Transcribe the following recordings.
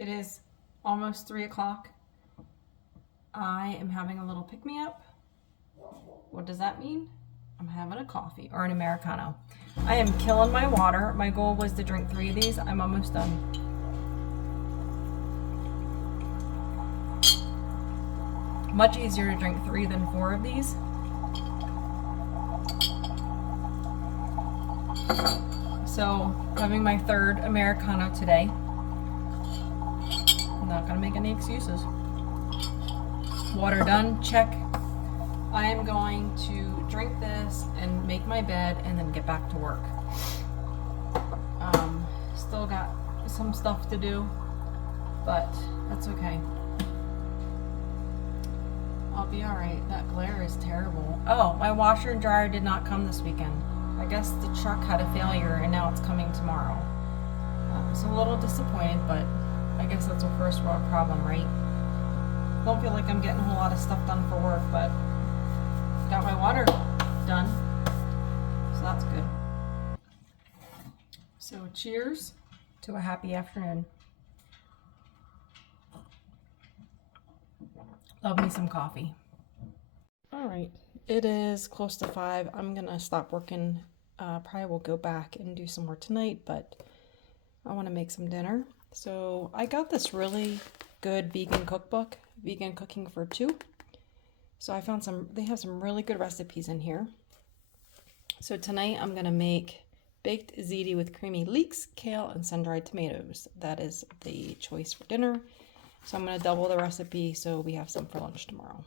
It is almost 3 o'clock. I am having a little pick-me-up. What does that mean? I'm having a coffee or an Americano. I am killing my water. My goal was to drink 3 of these. I'm almost done. Much easier to drink 3 than 4 of these. So, having my 3rd Americano today. I'm not gonna make any excuses. Water done, check. I am going to drink this and make my bed and then get back to work. Still got some stuff to do, but that's okay. I'll be alright. That glare is terrible. Oh, my washer and dryer did not come this weekend. I guess the truck had a failure and now it's coming tomorrow. I was a little disappointed, but I guess that's a first world problem, right? Don't feel like I'm getting a whole lot of stuff done for work, but got my water done, so that's good. So cheers to a happy afternoon. Love me some coffee. All right, it is close to 5. I'm gonna stop working. Probably will go back and do some more tonight, but I want to make some dinner. So I got this really good vegan cookbook, Vegan Cooking for 2. So I found they have some really good recipes in here. So tonight I'm gonna make baked ziti with creamy leeks, kale, and sun-dried tomatoes. That is the choice for dinner. So I'm gonna double the recipe so we have some for lunch tomorrow.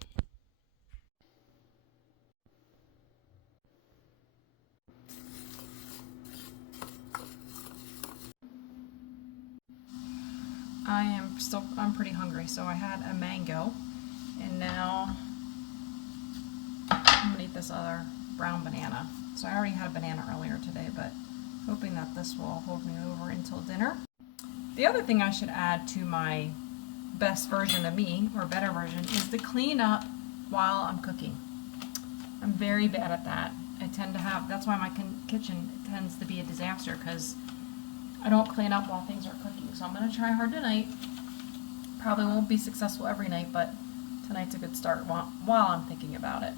I'm pretty hungry, so I had a mango, and now I'm gonna eat this other brown banana. So I already had a banana earlier today, but hoping that this will hold me over until dinner. The other thing I should add to my best version of me, or better version, is to clean up while I'm cooking. I'm very bad at that. That's why my kitchen tends to be a disaster, because I don't clean up while things are cooking. So I'm going to try hard tonight. Probably won't be successful every night, but tonight's a good start while I'm thinking about it.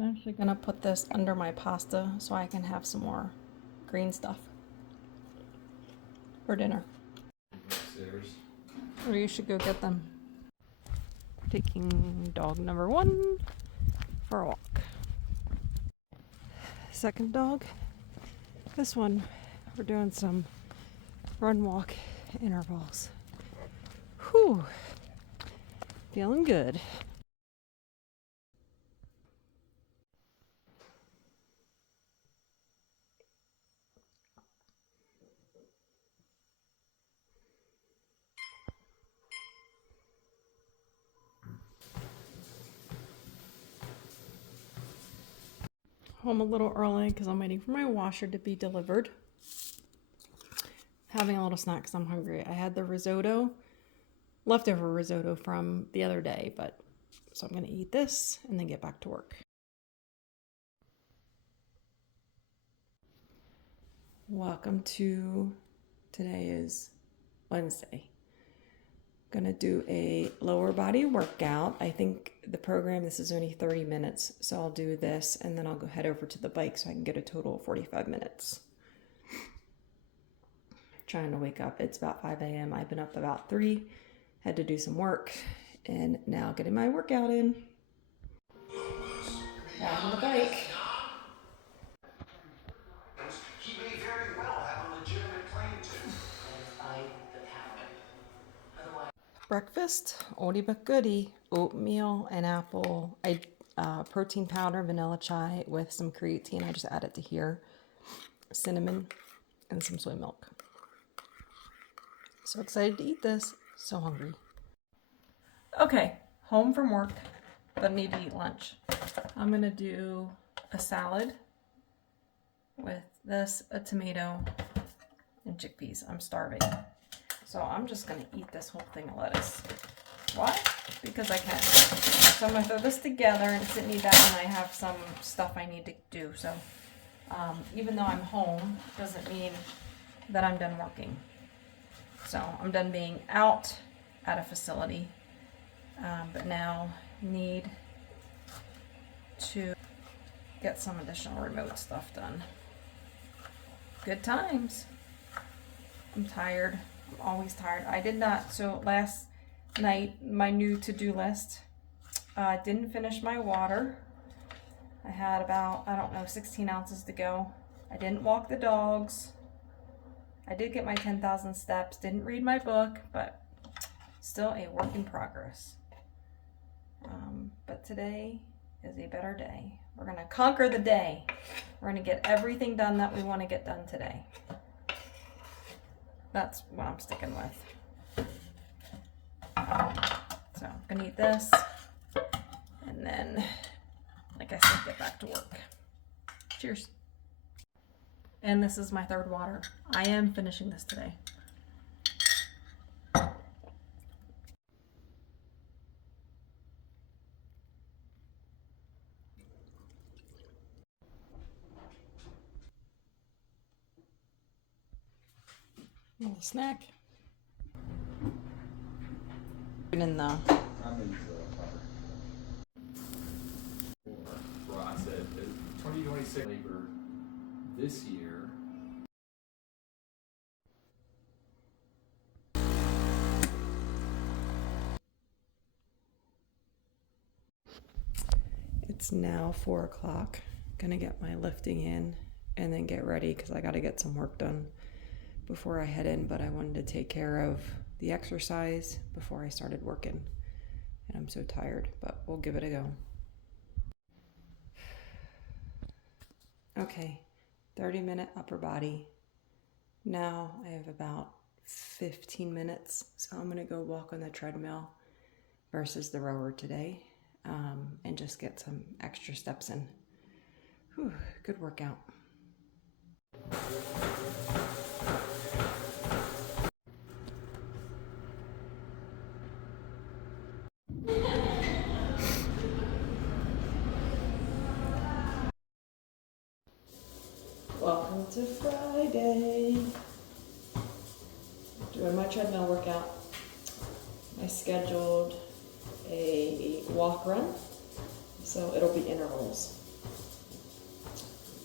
I'm actually going to put this under my pasta so I can have some more green stuff for dinner. Upstairs. Or you should go get them. Taking dog number 1 for a walk. Second dog, this one, we're doing some run walk intervals. Whew, feeling good. Home a little early because I'm waiting for my washer to be delivered. Having a little snack because I'm hungry. I had the risotto, leftover risotto from the other day, so I'm going to eat this and then get back to work. Welcome to, today is Wednesday. Gonna do a lower body workout. I think the program, this is only 30 minutes, so I'll do this and then I'll go head over to the bike so I can get a total of 45 minutes. trying to wake up. It's about 5 a.m. I've been up about 3, had to do some work, and now getting my workout in. Back on the bike. He may very well have a legitimate claim to. And fight the power. Otherwise. Breakfast, oldie but goodie, oatmeal and apple. Protein powder, vanilla chai with some creatine. I just added to here, cinnamon, and some soy milk. So excited to eat this. So hungry. Okay, home from work, but need to eat lunch. I'm gonna do a salad with this, a tomato, and chickpeas. I'm starving. So I'm just gonna eat this whole thing of lettuce. Why? Because I can. So I'm gonna throw this together and sit and eat that, and I have some stuff I need to do. So even though I'm home, doesn't mean that I'm done working. So I'm done being out at a facility, but now need to get some additional remote stuff done. Good times. I'm tired. I'm always tired. I did not, so last night, my new to-do list, didn't finish my water. I had about, 16 ounces to go. I didn't walk the dogs. I did get my 10,000 steps, didn't read my book, but still a work in progress. But today is a better day. We're gonna conquer the day. We're gonna get everything done that we wanna get done today. That's what I'm sticking with. So I'm gonna eat this, and then, like I said, get back to work. Cheers. And this is my third water. I am finishing this today. A little snack. In the I said 2026 labor this year. It's now 4 o'clock. Gonna get my lifting in and then get ready because I gotta get some work done before I head in, but I wanted to take care of the exercise before I started working. And I'm so tired, but we'll give it a go. Okay, 30-minute upper body. Now I have about 15 minutes, so I'm gonna go walk on the treadmill versus the rower today, and just get some extra steps in. Whew, good workout. Welcome to Friday. Doing my treadmill workout. I scheduled a walk run, so it'll be intervals.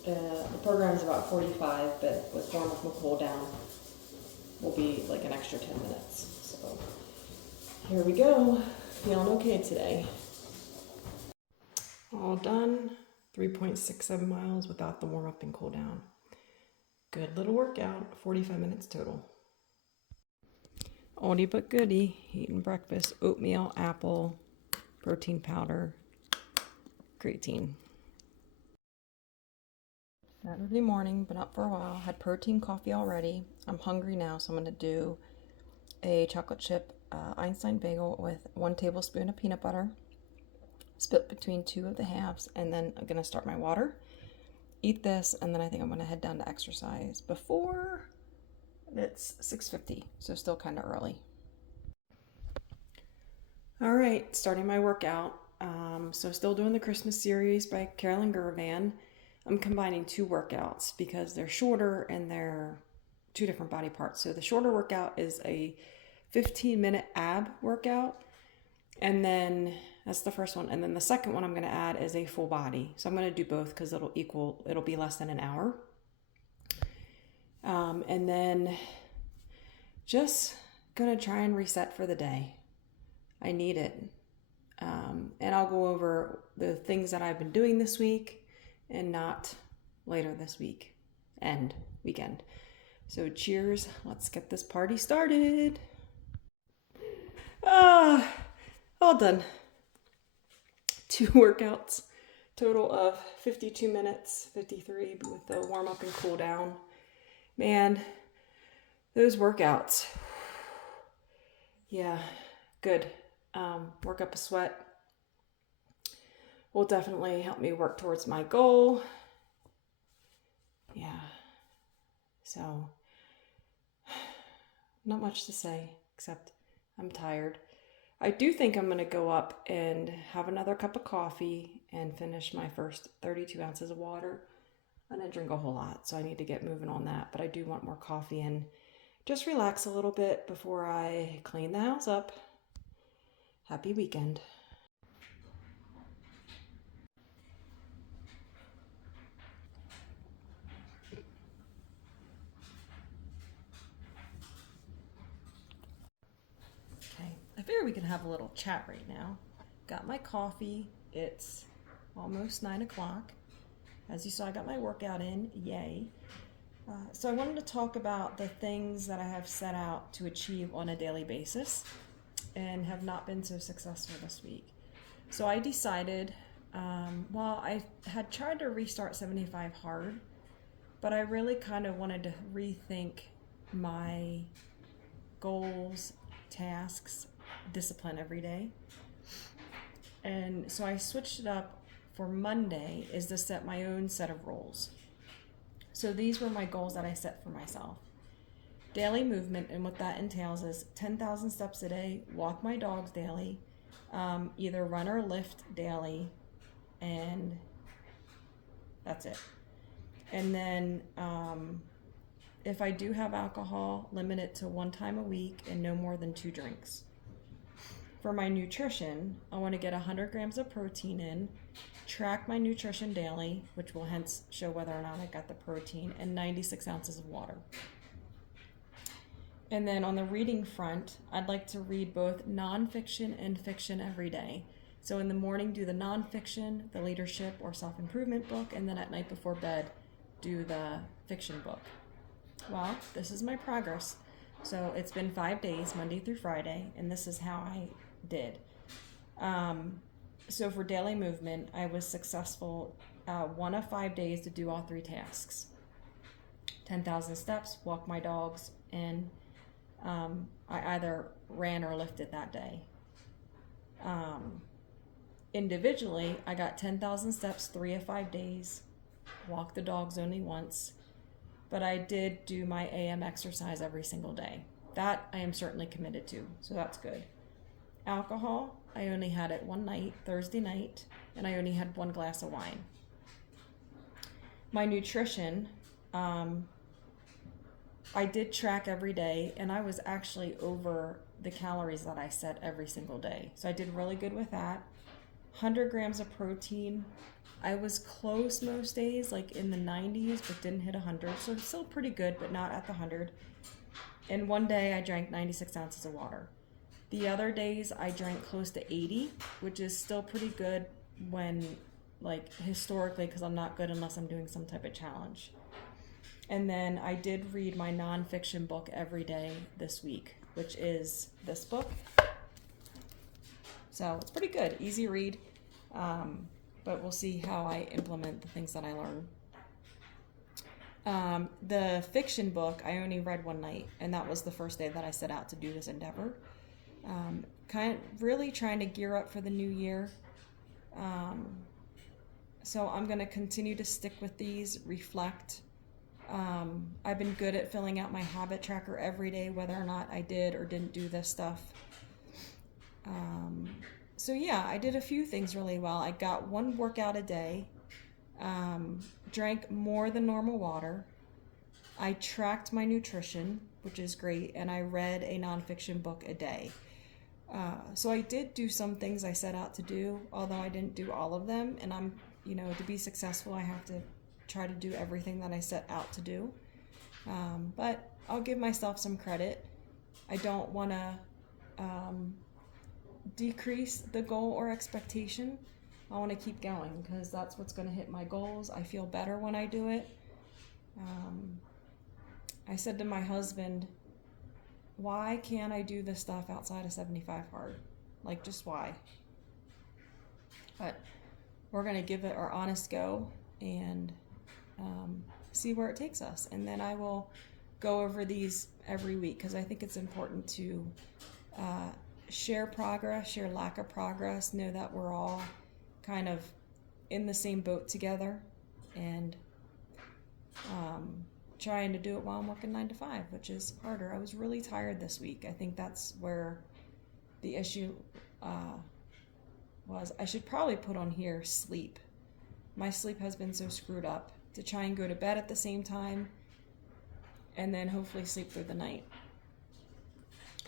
The program is about 45, but with warm-up and cool down, will be like an extra 10 minutes. So here we go. Feeling okay today. All done. 3.67 miles without the warm-up and cool down. Good little workout. 45 minutes total. Oldie but goodie. Eating breakfast. Oatmeal, apple, protein powder, creatine. Saturday morning, been up for a while. Had protein coffee already. I'm hungry now, so I'm going to do a chocolate chip Einstein bagel with 1 tablespoon of peanut butter, split between 2 of the halves, and then I'm going to start my water, eat this, and then I think I'm going to head down to exercise before it's 6:50, so still kind of early. All right, starting my workout. So still doing the Christmas series by Carolyn Gervan. I'm combining 2 workouts because they're shorter and they're 2 different body parts. So the shorter workout is a 15-minute ab workout, and then that's the first one. And then the second one I'm going to add is a full body. So I'm going to do both because it'll be less than an hour. And then just gonna try and reset for the day. I need it. And I'll go over the things that I've been doing this week and not later this week and weekend. So cheers, let's get this party started. All done. 2 workouts, total of 52 minutes, 53 with the warm up and cool down. Man, those workouts, yeah, good. Work up a sweat will definitely help me work towards my goal. Yeah, so not much to say except I'm tired. I do think I'm going to go up and have another cup of coffee and finish my first 32 ounces of water. I didn't drink a whole lot, so I need to get moving on that, but I do want more coffee and just relax a little bit before I clean the house up. Happy weekend. Okay, I figure we can have a little chat right now. Got my coffee. It's almost 9 o'clock. As you saw, I got my workout in. Yay. So I wanted to talk about the things that I have set out to achieve on a daily basis and have not been so successful this week. So I decided, I had tried to restart 75 hard, but I really kind of wanted to rethink my goals, tasks, discipline every day. And so I switched it up for Monday is to set my own set of rules. So these were my goals that I set for myself. Daily movement, and what that entails is 10,000 steps a day, walk my dogs daily, either run or lift daily, and that's it. And then if I do have alcohol, limit it to 1 time a week and no more than 2 drinks. For my nutrition, I want to get 100 grams of protein in, track my nutrition daily, which will hence show whether or not I got the protein, and 96 ounces of water. And then on the reading front, I'd like to read both nonfiction and fiction every day. So in the morning, do the nonfiction, the leadership or self-improvement book, and then at night before bed, do the fiction book. Well, this is my progress. So it's been 5 days, Monday through Friday, and this is how I did. So for daily movement, I was successful 1 of 5 days to do all 3 tasks. 10,000 steps, walk my dogs, and I either ran or lifted that day. Individually, I got 10,000 steps 3 of 5 days, walked the dogs only once, but I did do my AM exercise every single day. That I am certainly committed to, so that's good. Alcohol, I only had it one night, Thursday night, and I only had 1 glass of wine. My nutrition, I did track every day, and I was actually over the calories that I set every single day. So I did really good with that. 100 grams of protein. I was close most days, like in the 90s, but didn't hit 100. So still pretty good, but not at the 100. And one day I drank 96 ounces of water. The other days I drank close to 80, which is still pretty good when, like, historically, because I'm not good unless I'm doing some type of challenge. And then I did read my nonfiction book every day this week, which is this book. So it's pretty good, easy read, but we'll see how I implement the things that I learn. The fiction book, I only read one night, and that was the first day that I set out to do this endeavor. Kind of really trying to gear up for the new year. So I'm going to continue to stick with these, reflect. I've been good at filling out my habit tracker every day, whether or not I did or didn't do this stuff. So yeah, I did a few things really well. I got 1 workout a day, drank more than normal water. I tracked my nutrition, which is great, and I read a nonfiction book a day. So I did do some things I set out to do, although I didn't do all of them. And I'm, to be successful, I have to try to do everything that I set out to do. But I'll give myself some credit. I don't want to decrease the goal or expectation. I want to keep going because that's what's going to hit my goals. I feel better when I do it. I said to my husband, why can't I do this stuff outside of 75 hard? Like, just why? But we're going to give it our honest go and see where it takes us. And then I will go over these every week because I think it's important to share progress, share lack of progress, know that we're all kind of in the same boat together, and trying to do it while I'm working 9 to 5, which is harder. I was really tired this week. I think that's where the issue was. I should probably put on here sleep. My sleep has been so screwed up to try and go to bed at the same time and then hopefully sleep through the night.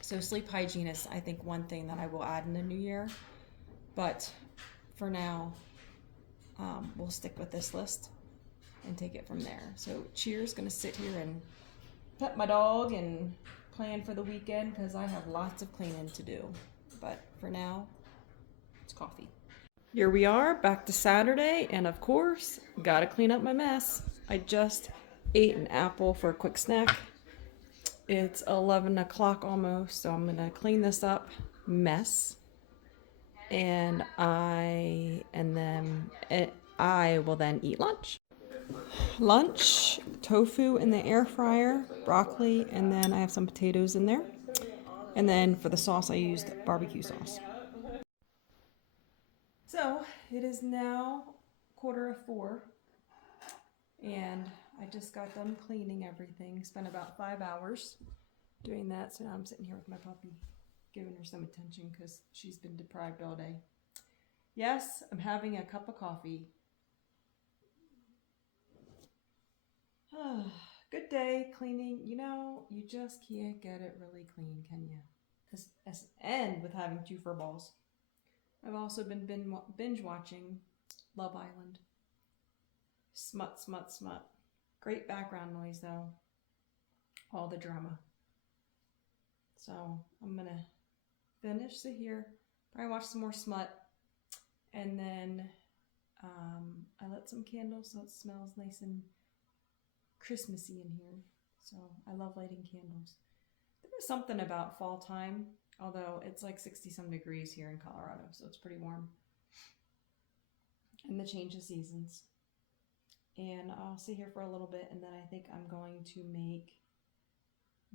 So sleep hygiene is, I think, one thing that I will add in the new year. But for now, we'll stick with this list and take it from there. So Cheer's gonna sit here and pet my dog and plan for the weekend because I have lots of cleaning to do. But for now, it's coffee. Here we are, back to Saturday, and of course, gotta clean up my mess. I just ate an apple for a quick snack. It's 11 o'clock almost, so I'm gonna clean this up mess. And I will then eat lunch. Lunch, tofu in the air fryer, broccoli, and then I have some potatoes in there. And then for the sauce, I used barbecue sauce. So it is now 3:45, and I just got done cleaning everything. Spent about 5 hours doing that, so now I'm sitting here with my puppy, giving her some attention because she's been deprived all day. Yes, I'm having a cup of coffee. Good day cleaning. You know, you just can't get it really clean, can you? And with having 2 fur balls. I've also been binge watching Love Island. Smut, smut, smut. Great background noise though. All the drama. So I'm gonna finish it here. Probably watch some more smut. And then I lit some candles so it smells nice and Christmassy in here. So I love lighting candles. There was something about fall time, although it's like 60-some degrees here in Colorado, so it's pretty warm. And the change of seasons. And I'll sit here for a little bit, and then I think I'm going to make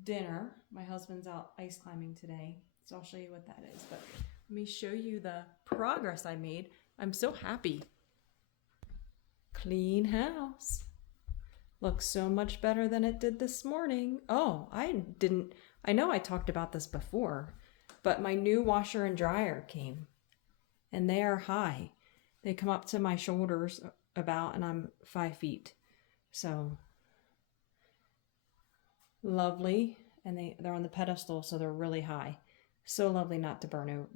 dinner. My husband's out ice climbing today, so I'll show you what that is. But let me show you the progress I made. I'm so happy. Clean house. Looks so much better than it did this morning. Oh, I know I talked about this before, but my new washer and dryer came, and they are high. They come up to my shoulders about, and I'm 5 feet. So lovely. And they're on the pedestal, so they're really high. So lovely not to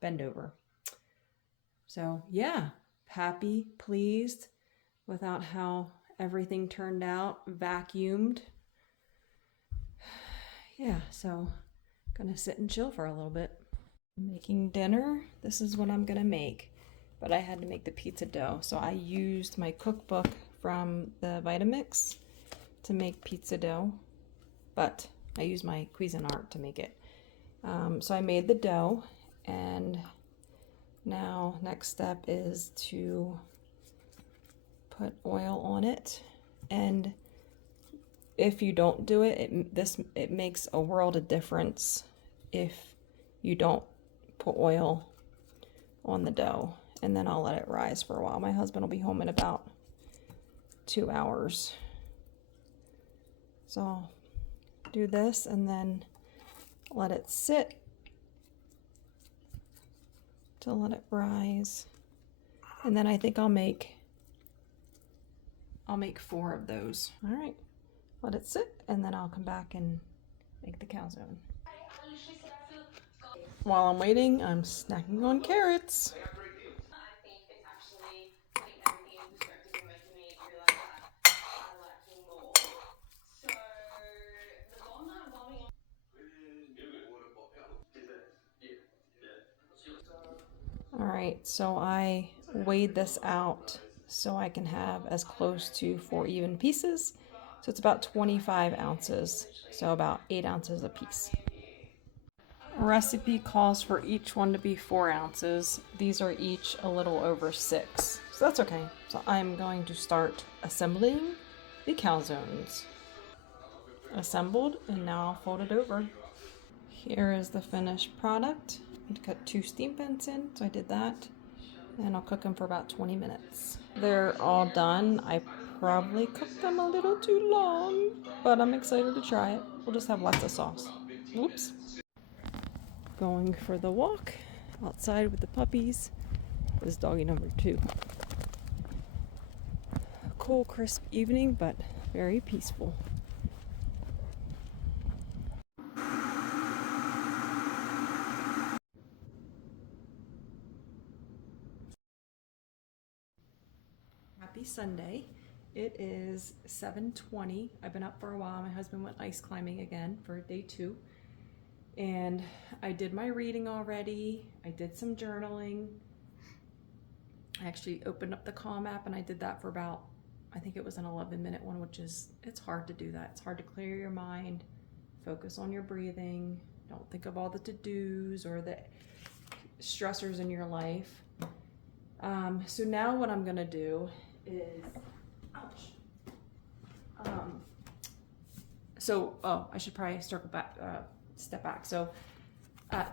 bend over. So yeah, happy, pleased without how everything turned out, vacuumed. Yeah, so gonna sit and chill for a little bit. Making dinner. This is what I'm gonna make. But I had to make the pizza dough, so I used my cookbook from the Vitamix to make pizza dough, but I used my Cuisinart to make it. So I made the dough, and now next step is to put oil on it. And if you don't do it, it makes a world of difference if you don't put oil on the dough. And then I'll let it rise for a while. My husband will be home in about 2 hours. So I'll do this and then let it sit to let it rise. And then I think I'll make 4 of those. All right, let it sit, and then I'll come back and make the calzone. While I'm waiting, I'm snacking on carrots. All right, so I weighed this out so I can have as close to 4 even pieces. So it's about 25 ounces, so about 8 ounces a piece. Recipe calls for each one to be 4 ounces. These are each a little over 6, so that's okay. So I'm going to start assembling the calzones. Assembled, and now I'll fold it over. Here is the finished product. I cut 2 steam pans in, so I did that. And I'll cook them for about 20 minutes. They're all done. I probably cooked them a little too long, but I'm excited to try it. We'll just have lots of sauce. Whoops. Going for the walk outside with the puppies. This is doggy number 2. Cool, crisp evening, but very peaceful. Happy Sunday. It is 7:20. I've been up for a while. My husband went ice climbing again for day 2. And I did my reading already. I did some journaling. I actually opened up the Calm app and I did that for about, I think it was an 11-minute one, which is, it's hard to do that. It's hard to clear your mind, focus on your breathing, don't think of all the to-dos or the stressors in your life. So now what I'm gonna do is, ouch. I should probably circle back, step back. So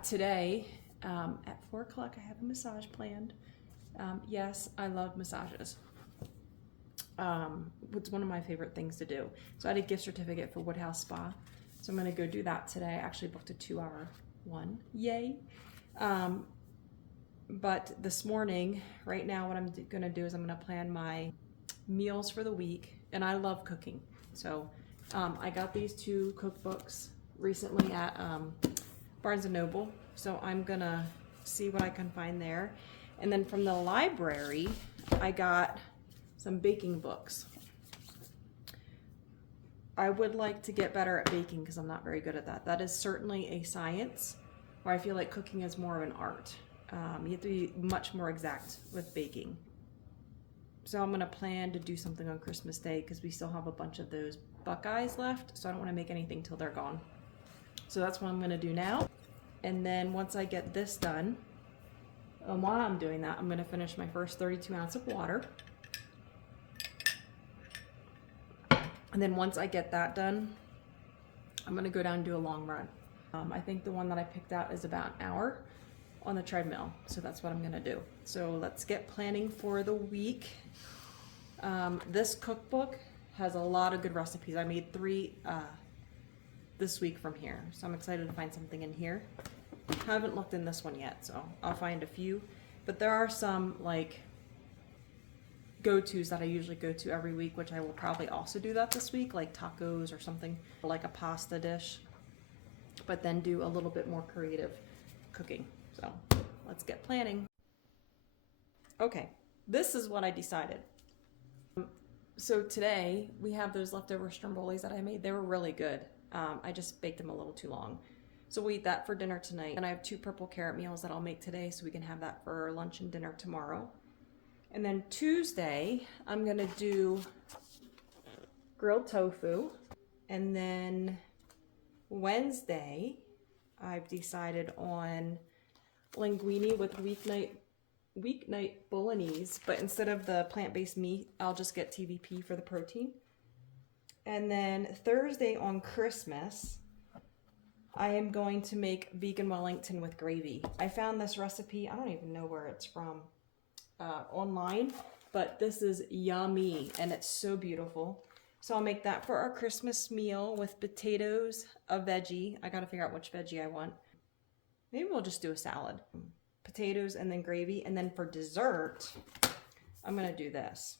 today at 4 o'clock I have a massage planned. Yes, I love massages. It's one of my favorite things to do. So I had a gift certificate for Woodhouse Spa. So I'm gonna go do that today. I actually booked a 2-hour one, yay. But this morning, right now what I'm gonna do is I'm gonna plan my meals for the week, and I love cooking. So I got these 2 cookbooks recently at Barnes & Noble, so I'm gonna see what I can find there. And then from the library, I got some baking books. I would like to get better at baking because I'm not very good at that. That is certainly a science, where I feel like cooking is more of an art. You have to be much more exact with baking. So I'm gonna plan to do something on Christmas Day because we still have a bunch of those Buckeyes left, so I don't wanna make anything till they're gone. So that's what I'm gonna do now. And then once I get this done, and while I'm doing that, I'm gonna finish my first 32 ounce of water. And then once I get that done, I'm gonna go down and do a long run. I think the one that I picked out is about an hour on the treadmill. So that's what I'm gonna do. So let's get planning for the week. This cookbook has a lot of good recipes. I made 3 this week from here. So I'm excited to find something in here. Haven't looked in this one yet, so I'll find a few. But there are some like go-tos that I usually go to every week, which I will probably also do that this week, like tacos or something, like a pasta dish, but then do a little bit more creative cooking. So let's get planning. Okay, this is what I decided. So today we have those leftover strombolis that I made. They were really good. I just baked them a little too long. So we'll eat that for dinner tonight. And I have 2 purple carrot meals that I'll make today so we can have that for lunch and dinner tomorrow. And then Tuesday, I'm gonna do grilled tofu. And then Wednesday, I've decided on linguine with weeknight bolognese, but instead of the plant-based meat, I'll just get TVP for the protein. And then Thursday on Christmas, I am going to make vegan Wellington with gravy. I found this recipe, I don't even know where it's from, online, but this is yummy and it's so beautiful. So I'll make that for our Christmas meal with potatoes, a veggie. I gotta figure out which veggie I want. Maybe we'll just do a salad. Potatoes and then gravy. And then for dessert, I'm gonna do this.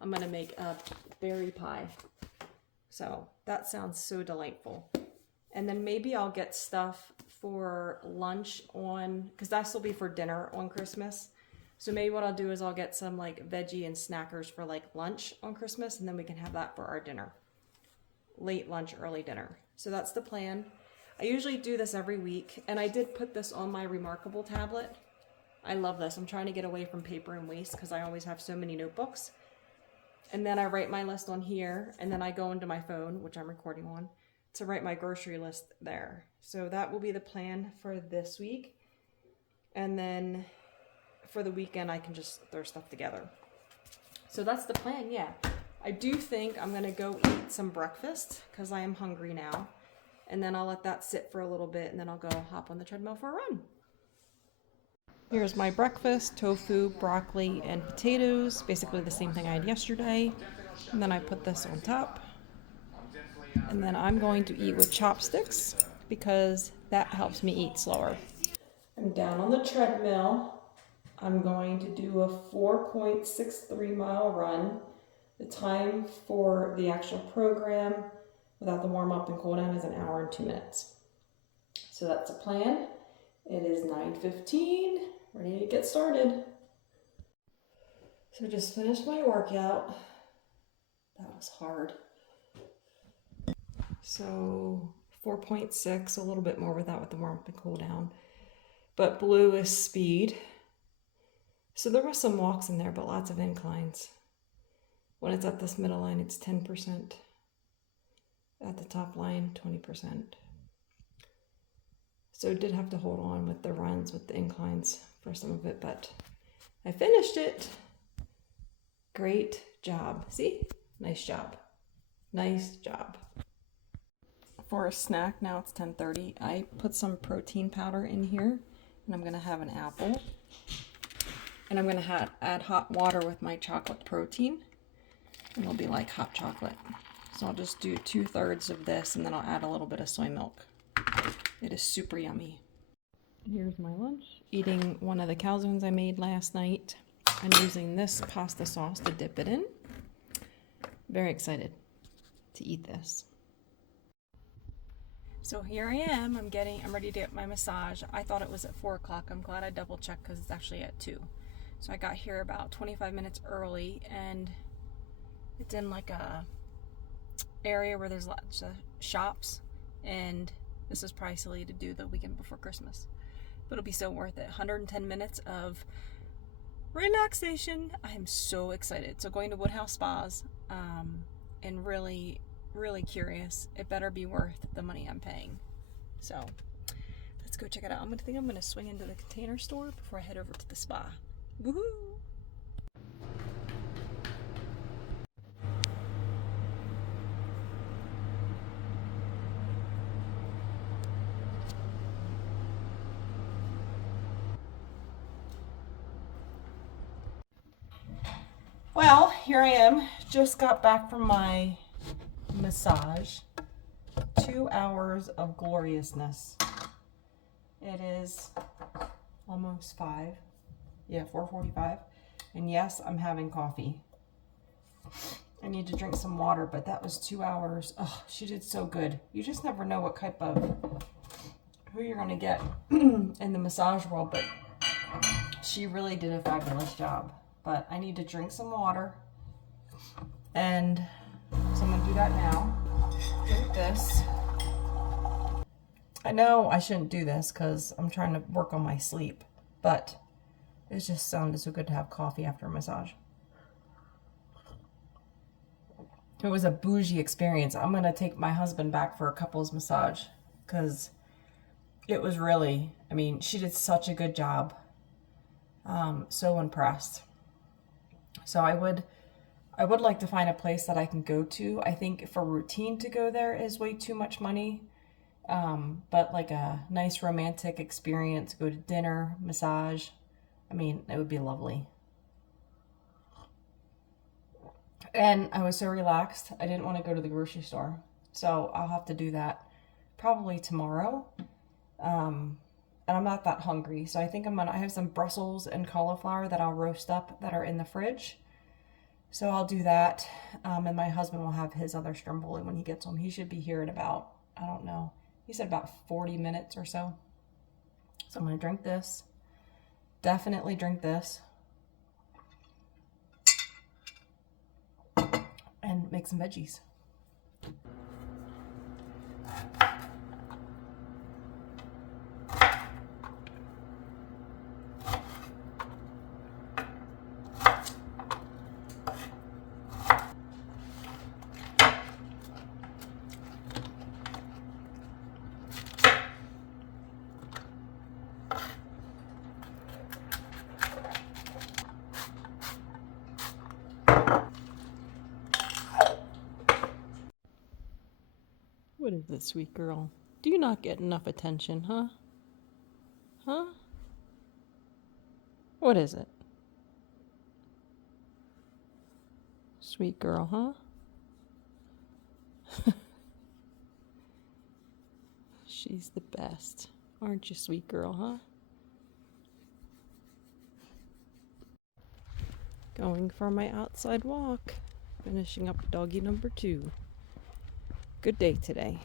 I'm gonna make a berry pie. So that sounds so delightful. And then maybe I'll get stuff for lunch on, because this will be for dinner on Christmas. So maybe what I'll do is I'll get some like veggie and snackers for like lunch on Christmas, and then we can have that for our dinner. Late lunch, early dinner. So that's the plan. I usually do this every week, and I did put this on my Remarkable tablet. I love this. I'm trying to get away from paper and waste because I always have so many notebooks. And then I write my list on here, and then I go into my phone, which I'm recording on, to write my grocery list there. So that will be the plan for this week. And then for the weekend, I can just throw stuff together. So that's the plan, yeah. I do think I'm gonna go eat some breakfast because I am hungry now. And then I'll let that sit for a little bit, and then I'll go hop on the treadmill for a run. Here's my breakfast: tofu, broccoli, and potatoes. Basically the same thing I had yesterday. And then I put this on top. And then I'm going to eat with chopsticks because that helps me eat slower. I'm down on the treadmill. I'm going to do a 4.63 mile run. The time for the actual program without the warm up and cool down is 1 hour and 2 minutes. So that's the plan. It is 9:15, ready to get started. So just finished my workout. That was hard. So 4.6, a little bit more with that with the warm up and cool down. But blue is speed. So there was some walks in there, but lots of inclines. When it's at this middle line, it's 10%. At the top line, 20%. So did have to hold on with the runs, with the inclines for some of it, but I finished it. Great job. See? Nice job. Nice job. For a snack, now it's 10:30. I put some protein powder in here, and I'm gonna have an apple. And I'm gonna add hot water with my chocolate protein, and it'll be like hot chocolate. So I'll just do 2/3 of this, and then I'll add a little bit of soy milk. It is super yummy. Here's my lunch. Eating one of the calzones I made last night. I'm using this pasta sauce to dip it in. Very excited to eat this. So here I am. I'm ready to get my massage. I thought it was at 4 o'clock. I'm glad I double checked because it's actually at 2. So I got here about 25 minutes early, and it's in like a area where there's lots of shops, and this is probably silly to do the weekend before Christmas, but it'll be so worth it. 110 minutes of relaxation. I am so excited. So going to Woodhouse Spas, and really, really curious. It better be worth the money I'm paying. So let's go check it out. I'm gonna swing into the Container Store before I head over to the spa. Woohoo! Well, here I am. Just got back from my massage. 2 hours of gloriousness. It is almost 5. Yeah, 4:45. And yes, I'm having coffee. I need to drink some water, but that was 2 hours. Oh, she did so good. You just never know what type of who you're gonna get in the massage world, but she really did a fabulous job. But I need to drink some water, and so I'm gonna do that now. Drink this. I know I shouldn't do this because I'm trying to work on my sleep, but it just sounded so good to have coffee after a massage. It was a bougie experience. I'm gonna take my husband back for a couples massage because it was really, I mean, she did such a good job. So impressed. So I would like to find a place that I can go to. I think for routine to go there is way too much money. But like a nice romantic experience, go to dinner, massage, I mean, it would be lovely. And I was so relaxed, I didn't want to go to the grocery store. So I'll have to do that probably tomorrow. And I'm not that hungry. So I think I have some Brussels and cauliflower that I'll roast up that are in the fridge. So I'll do that. And my husband will have his other stromboli when he gets home. He should be here in about, I don't know, he said about 40 minutes or so. So I'm going to drink this. Definitely drink this. And make some veggies. You're the sweet girl. Do you not get enough attention, huh? Huh? What is it? Sweet girl, huh? She's the best. Aren't you, sweet girl, huh? Going for my outside walk. Finishing up doggy number 2. Good day today.